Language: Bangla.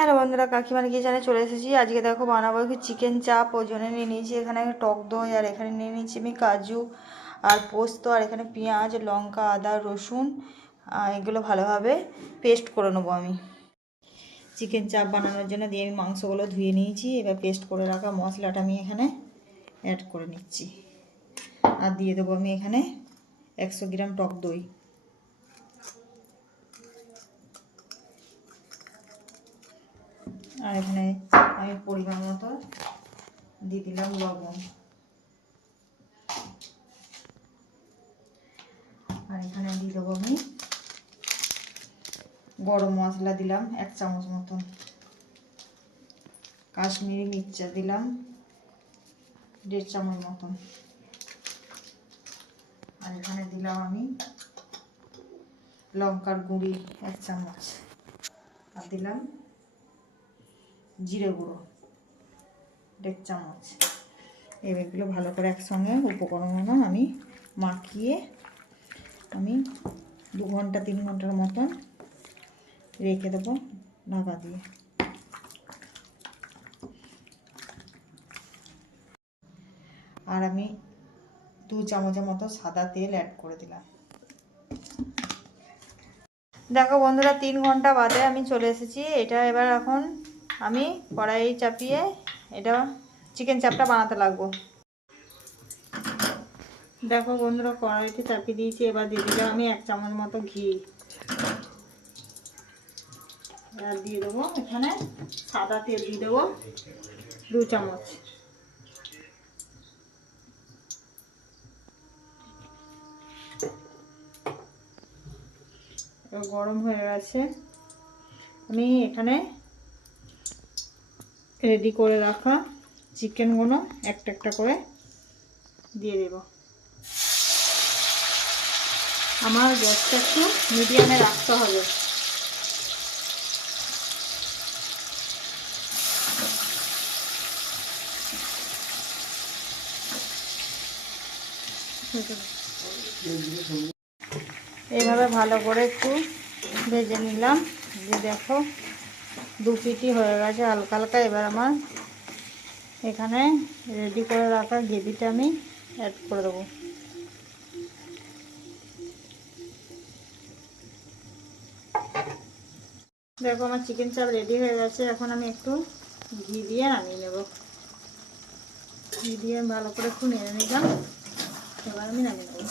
হ্যালো বন্ধুরা, কাকিমার কিচেনে চলে এসেছি। আজকে দেখো বানাবো একটু চিকেন চাপ। ওই জন্য নিয়ে নিয়েছি এখানে টক দই, আর এখানে নিয়ে নিয়েছি আমি কাজু আর পোস্ত, আর এখানে পেঁয়াজ, লঙ্কা, আদা, রসুন, এগুলো ভালোভাবে পেস্ট করে নেবো আমি। চিকেন চাপ বানানোর জন্য দিয়ে আমি মাংসগুলো ধুয়ে নিয়েছি। এবার পেস্ট করে রাখা মশলাটা আমি এখানে অ্যাড করে নিচ্ছি, আর দিয়ে দেবো আমি এখানে 100 গ্রাম টক দই। আর এখানে আমি পরিমাণ মতো দিয়ে দিলাম লবণ, আর এখানে দিয়ে দেবো আমি গরম মশলা দিলাম 1 চামচ মতন, কাশ্মীরি মির্চা দিলাম 1.5 চামচ মতন, আর এখানে দিলাম আমি লঙ্কার গুঁড়ি 1 চামচ, আর দিলাম জিরে গুঁড়ো 1.5 চামচ। এগুলো ভালো করে একসঙ্গে উপকরণগুলো আমি মাখিয়ে আমি 2 ঘন্টা 3 ঘন্টার মতন রেখে দেবো ঢাকা দিয়ে। আর আমি 2 চামচের মতো সাদা তেল অ্যাড করে দিলাম। দেখো বন্ধুরা, 3 ঘন্টা বাদে আমি চলে এসেছি। এটা এবার এখন আমি কড়াই চাপিয়ে এটা চিকেন চাপটা বানাতে লাগবো। দেখো বন্ধুরা, কড়াইতে চাপিয়ে দিয়েছি। এবার দিয়ে দিলাম আমি 1 চামচ মতো ঘি, আর দিয়ে দেবো এখানে সাদা তেল দিয়ে দেবো 2 চামচ। গরম হয়ে গেছে। আমি এখানে রেডি করে রাখা চিকেনগুলো একটা একটা করে দিয়ে দেব। আমার গ্যাসটা একটু মিডিয়ামে রাখতে হবে। এইভাবে ভালো করে একটু ভেজে নিলাম। যে দেখো 2 পিটি হয়ে গেছে হালকা হালকা। এবার আমার এখানে রেডি করে রাখা গ্রেভিটা আমি অ্যাড করে দেবো। দেখো আমার চিকেন চাপ রেডি হয়ে গেছে। এখন আমি একটু ঘি দিয়ে নামিয়ে নেব। ঘি দিয়ে ভালো করে একটু নেড়ে নিলাম। এবার আমি নামিয়ে নেব।